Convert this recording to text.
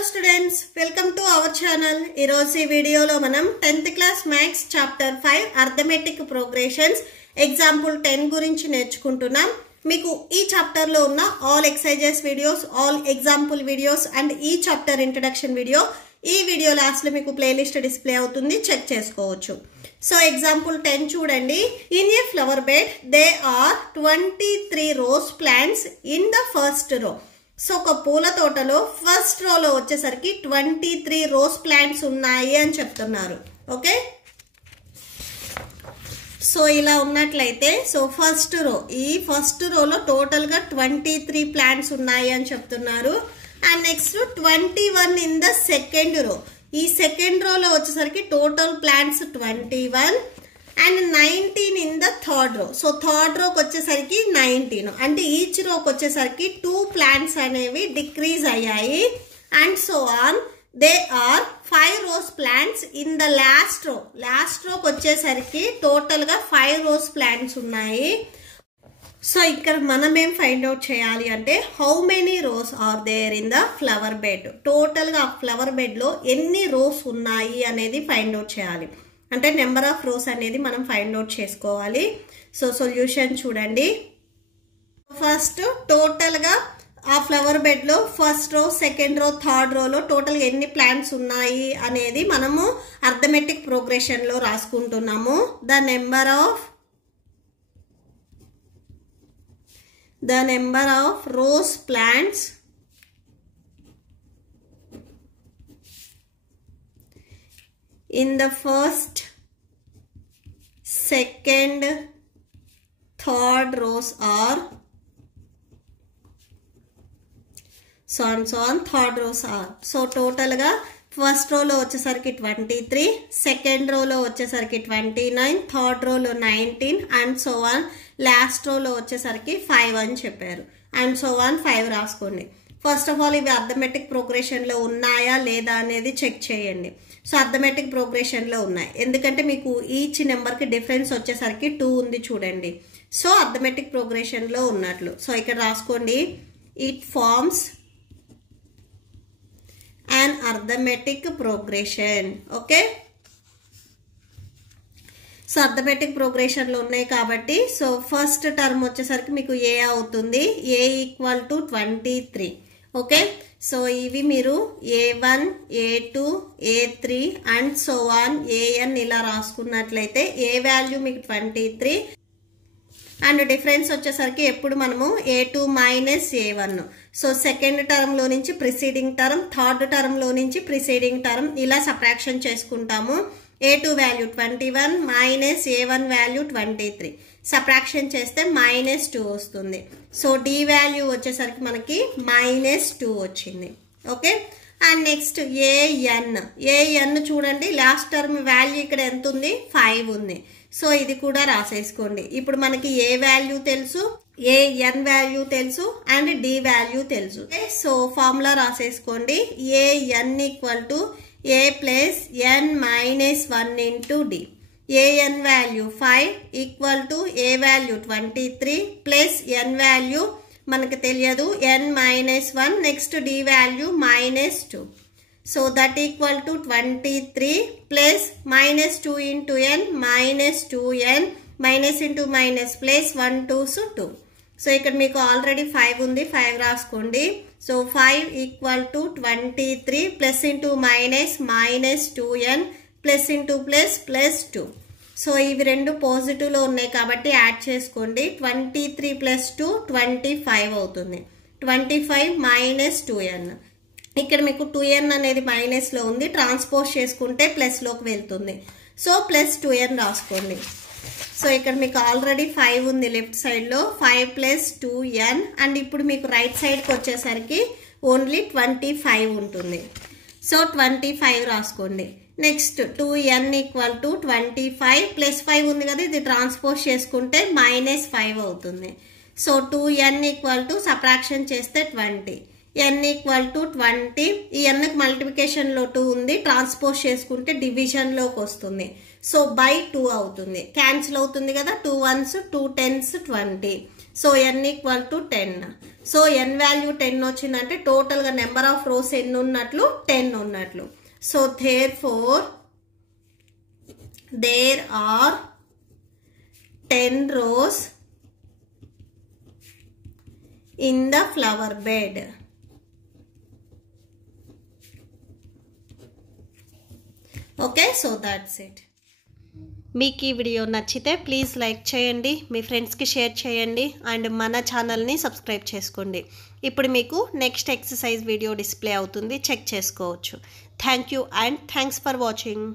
Hello students, welcome to our channel. ఈ రోజు ఈ వీడియోలో మనం 10th class maths chapter 5 arithmetic progressions example 10 గురించి నేర్చుకుంటున్నాం. మీకు ఈ చాప్టర్ లో ఉన్న all exercises videos, all example videos and ఈ చాప్టర్ ఇంట్రడక్షన్ వీడియో ఈ వీడియో లాస్ట్ లో మీకు ప్లేలిస్ట్ డిస్ప్లే అవుతుంది, చెక్ చేసుకోవచ్చు. సో ఎగ్జాంపుల్ 10 చూడండి. In a flower bed they are 23 rose plants in the first row. So ఒక పూల తోటలో ఫస్ట్ రోలో వచ్చేసరికి 23 రోజ్ ప్లాంట్స్ ఉన్నాయి అని చెప్తున్నారు. ఓకే, సో ఇలా ఉన్నట్లయితే సో ఫస్ట్ రో, ఈ ఫస్ట్ రోలో టోటల్ గా 23 ప్లాంట్స్ ఉన్నాయి అని చెప్తున్నారు. And next 21 in the second row, ఈ సెకండ్ రోలో వచ్చేసరికి total plants 21 and 19 in the third row. So third రోకి వచ్చేసరికి 19, అంటే ఈచ్ రోకి వచ్చేసరికి 2 ప్లాంట్స్ అనేవి డిక్రీజ్ అయ్యాయి. And so on they are 5 rose plants in the last row. Last రోకి వచ్చేసరికి టోటల్ గా 5 రోజ్ ప్లాంట్స్ ఉన్నాయి. సో ఇక్కడ మనం ఏం ఫైండ్ అవుట్ చేయాలి అంటే how many roses are there in the flower bed. Total గా ఫ్లవర్ బెడ్ లో ఎన్ని రోస్ ఉన్నాయి అనేది ఫైండ్ అవుట్ చేయాలి, అంటే నెంబర్ ఆఫ్ రోస్ అనేది మనం ఫైండ్ అవుట్ చేసుకోవాలి. సో సొల్యూషన్ చూడండి. ఫస్ట్ టోటల్ గా ఆ ఫ్లవర్ బెడ్ లో first row, second row, third రోలో టోటల్ ఎన్ని ప్లాంట్స్ ఉన్నాయి అనేది మనము అర్థమెటిక్ ప్రోగ్రెషన్ లో రాసుకుంటున్నాము. The number of rows plants in the first, second, third rows are so on third rows are. So total ga first row lo vachesariki 23, second row lo vachesariki 29, third row lo 19 and so on. Last row lo vachesariki 5 అని చెప్పారు. and so on 5 రాసుకోండి. First of all ఇవి arithmetic progression లో ఉన్నాయా లేదా అనేది check చేయండి. So arithmetic progression లో ఉన్నాయి, ఎందుకంటే మీకు ఈచ్ నెంబర్ కి డిఫరెన్స్ వచ్చేసరికి 2 ఉంది చూడండి. సో అర్థమెటిక్ ప్రోగ్రెషన్ లో ఉన్నట్లు. సో ఇక్కడ రాసుకోండి, it forms an arithmetic progression. Okay, so arithmetic progression లో ఉన్నాయి కాబట్టి సో ఫస్ట్ టర్మ్ వచ్చేసరికి మీకు ఏ అవుతుంది, ఏ ఈక్వల్ టు 23. ఓకే, సో ఇవి మీరు A1, A2, A3 and so on AN ఇలా రాసుకున్నట్లయితే ఏ వాల్యూ మీకు 23 అండ్ డిఫరెన్స్ వచ్చేసరికి ఎప్పుడు మనము A2 minus A1. So second term లో నుంచి ప్రిసీడింగ్ టర్మ్, థర్డ్ టర్మ్ లో నుంచి ప్రిసీడింగ్ టర్మ్ ఇలా సబ్ట్రాక్షన్ చేసుకుంటాము. A2 value 21 minus A1 value 23 subtraction చేస్తే -2 వస్తుంది. సో D వాల్యూ వచ్చేసరికి మనకి -2 వచ్చింది. ఓకే, అండ్ నెక్స్ట్ AN చూడండి, లాస్ట్ టర్మ్ వాల్యూ ఇక్కడ ఎంత ఉంది, 5 ఉంది. సో ఇది కూడా రాసేసుకోండి. ఇప్పుడు మనకి ఏ వాల్యూ తెలుసు, AN వాల్యూ తెలుసు అండ్ D వాల్యూ తెలుసు. సో ఫార్ములా రాసేసుకోండి, AN equal to A plus N minus 1 into D. AN value 5 equal to A value 23 plus N value మనకు తెలియదు, N minus 1, next D value -2. So that equal to 23 plus -2 into N minus 2N minus into minus plus 1 2s 2. సో ఇక్కడ మీకు already 5 ఉంది, 5 రాసుకోండి. So 5 equal to 23 plus into minus -2N plus into plus +2. So ఇవి రెండు positive లో ఉన్నాయి కాబట్టి యాడ్ చేసుకోండి. 23 ప్లస్ 2 25 అవుతుంది. 25 మైనస్ 2N, ఇక్కడ మీకు 2N అనేది మైనస్ లో ఉంది, ట్రాన్స్పోజ్ చేసుకుంటే ప్లస్ లోకి వెళ్తుంది. సో ప్లస్ 2N రాసుకోండి. సో ఇక్కడ మీకు ఆల్రెడీ 5 ఉంది లెఫ్ట్ సైడ్ లో, 5 ప్లస్ 2N అండ్ ఇప్పుడు మీకు రైట్ సైడ్ కి వచ్చేసరికి ఓన్లీ 25 ఉంటుంది. సో 25 రాసుకోండి. Next 2N equal to 25 plus 5 ఉంది కదా, ఇది ట్రాన్స్పోజ్ చేసుకుంటే -5 అవుతుంది. So 2N equal to subtraction చేస్తే 20, N ఈక్వల్ టు 20. ఈ N కి మల్టిప్లికేషన్ లో 2 ఉంది, ట్రాన్స్పోజ్ చేసుకుంటే డివిజన్ లోకి వస్తుంది. సో బై 2 అవుతుంది, క్యాన్సిల్ అవుతుంది కదా, 2 1s 2 10s 20. So n equal to 10. So n value 10 వచ్చిందంటే టోటల్గా నెంబర్ ఆఫ్ రోస్ ఎన్ని ఉన్నట్లు 10 ఉన్నట్లు. So therefore there are 10 rows in the flower bed. Okay, so that's it. మీకు ఈ వీడియో నచ్చితే ప్లీజ్ లైక్ చేయండి, మీ ఫ్రెండ్స్కి షేర్ చేయండి అండ్ మన ఛానల్ని సబ్స్క్రైబ్ చేసుకోండి. ఇప్పుడు మీకు నెక్స్ట్ ఎక్సర్సైజ్ వీడియో డిస్ప్లే అవుతుంది, చెక్ చేసుకోవచ్చు. Thank you and thanks for watching.